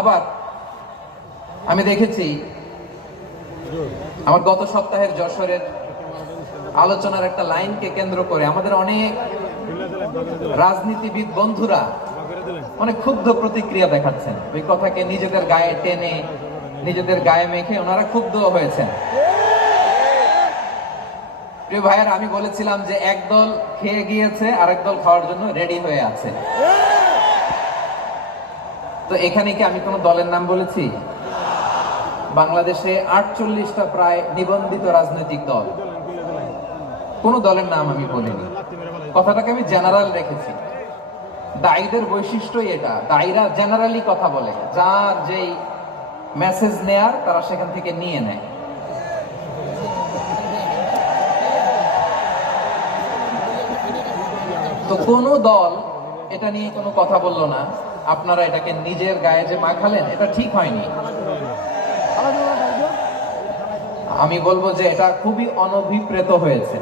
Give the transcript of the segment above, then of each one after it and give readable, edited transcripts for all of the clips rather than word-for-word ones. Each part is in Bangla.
আবার আমি দেখেছি আমার গত সপ্তাহের যশোরের আলোচনার একটা লাইনকে কেন্দ্র করে আমাদের অনেক রাজনীতিবিদ বন্ধুরা অনেক ক্ষুব্ধ প্রতিক্রিয়া দেখাচ্ছেন। ওই কথাকে নিজেদের গায়ে টেনে, নিজেদের গায়ে মেখে ওনারা ক্ষুব্ধ হয়েছেন। প্রিয় ভাইয়ের, আমি বলেছিলাম যে একদল খেয়ে গিয়েছে, আরেক দল খাওয়ার জন্য রেডি হয়ে আছে। তো এখানে কি আমি কোনো দলের নাম বলেছি? বাংলাদেশে 48টা প্রায় নিবন্ধিত রাজনৈতিক দল, কোন দলের নাম আমি বলিনি। কথাটাকে আমি জেনারেল রেখেছি। দায়ীদের বৈশিষ্ট্যই এটা, দায়ীরা জেনারেলি কথা বলে, যার যেই মেসেজ নেয়ার তারা সেখান থেকে নিয়ে নেয়। তো কোন দল এটা নিয়ে কোনো কথা বলল না। আপনারা এটাকে নিজের গায়ে যে মাখালেন, এটা ঠিক হয়নি। আমি বলবো যে এটা খুবই অনভিপ্রেত হয়েছে।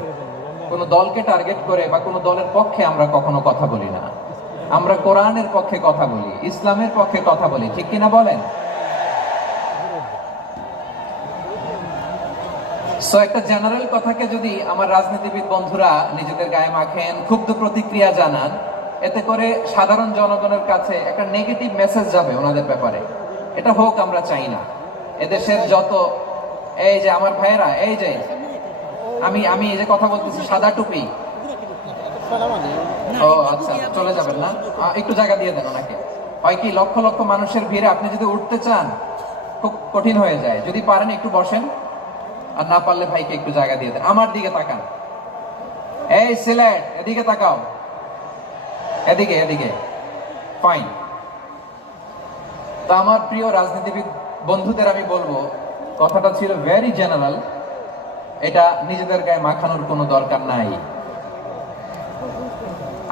কোন দলকে টার্গেট করে বা কোন দলের পক্ষে আমরা কখনো কথা বলি না। আমরা কোরআনের পক্ষে কথা বলি, ইসলামের পক্ষে কথা বলি, ঠিক কিনা বলেন? সো একটা জেনারেল কথাকে যদি আমার রাজনীতিবিদ বন্ধুরা নিজেদের গায়ে মাখেন, ক্ষুব্ধ প্রতিক্রিয়া জানান, এতে করে সাধারণ জনগণের কাছে একটা নেগেটিভ মেসেজ যাবে ওনাদের ব্যাপারে। এটা হোক আমরা চাই না। এদেশের যত এই যে আমার ভাইয়েরা, এই যে আমি এই যে কথা বলতেছি, সাদা টুপি, ও আচ্ছা চলে যাবেন না, একটু জায়গা দিয়ে দেন ওনাকে। হয় কি, লক্ষ লক্ষ মানুষের ভিড়ে আপনি যদি উঠতে চান খুব কঠিন হয়ে যায়। যদি পারেন একটু বসেন, আর না পারলে ভাইকে একটু জায়গা দিয়ে দেন। আমার দিকে তাকান, এই সিলেট, এদিকে তাকাও, এদিকে এদিকে, ফাইন। তো আমার প্রিয় রাজনীতিবিদ বন্ধুদের আমি বলবো, কথাটা ছিল ভেরি জেনারেল, এটা নিজেদের গায়ে মাখানোর কোনো দরকার নাই।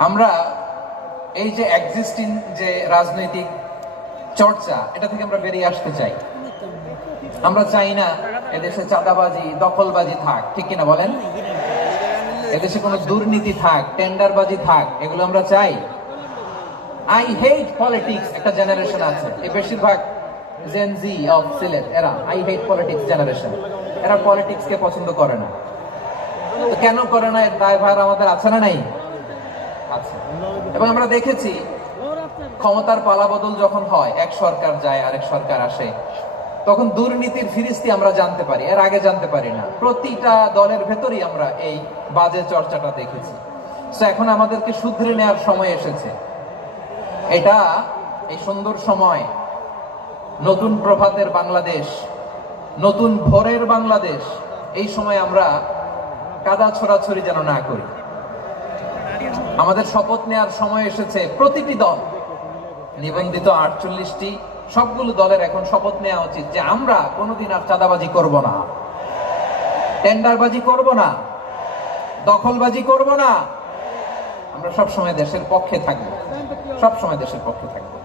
আমরা এই যে এক্সিস্টিং যে রাজনৈতিক চর্চা, এটা থেকে আমরা বেরিয়ে আসতে চাই। আমরা চাই না এদেশে চাঁদাবাজি, দখলবাজি থাক, ঠিক কিনা বলেন? এদেশে কোনো দুর্নীতি থাক, টেন্ডারবাজি থাক, এগুলো আমরা চাই। আই হেট পলিটিক্স একটা জেনারেশন আছে, এই বেশিরভাগ জেন জি অফ সিলেট, এরা আই হেট পলিটিক্স জেনারেশন। এরা পলিটিক্স কে পছন্দ করে না। তো কেন করে না, এর দায়ভার আমাদের আছে না নাই? আছে। এবং আমরা দেখেছি ক্ষমতার পালাবদল যখন হয়, এক সরকার যায় আরেক সরকার আসে, তখন দুর্নীতির ফিরিস্তি আমরা জানতে পারি, এর আগে জানতে পারি না। প্রতিটা দলের ভেতরই আমরা এই বাজে চর্চাটা দেখেছি। তো এখন আমাদেরকে শুধরে নেওয়ার সময় এসেছে। এটা এই সুন্দর সময়, নতুন প্রভাতের বাংলাদেশ, নতুন ভোরের বাংলাদেশ, এই সময় আমরা কাদা ছোড়াছড়ি যেন না করি। আমাদের শপথ নেওয়ার সময় এসেছে। প্রতিটি দল, নিবন্ধিত 48টি, সবগুলো দলের এখন শপথ নেওয়া উচিত যে আমরা কোনোদিন আর চাঁদাবাজি করব না, টেন্ডারবাজি করব না, দখলবাজি করব না। আমরা সবসময় দেশের পক্ষে থাকবো, সবসময় দেশের পক্ষে থাকবো।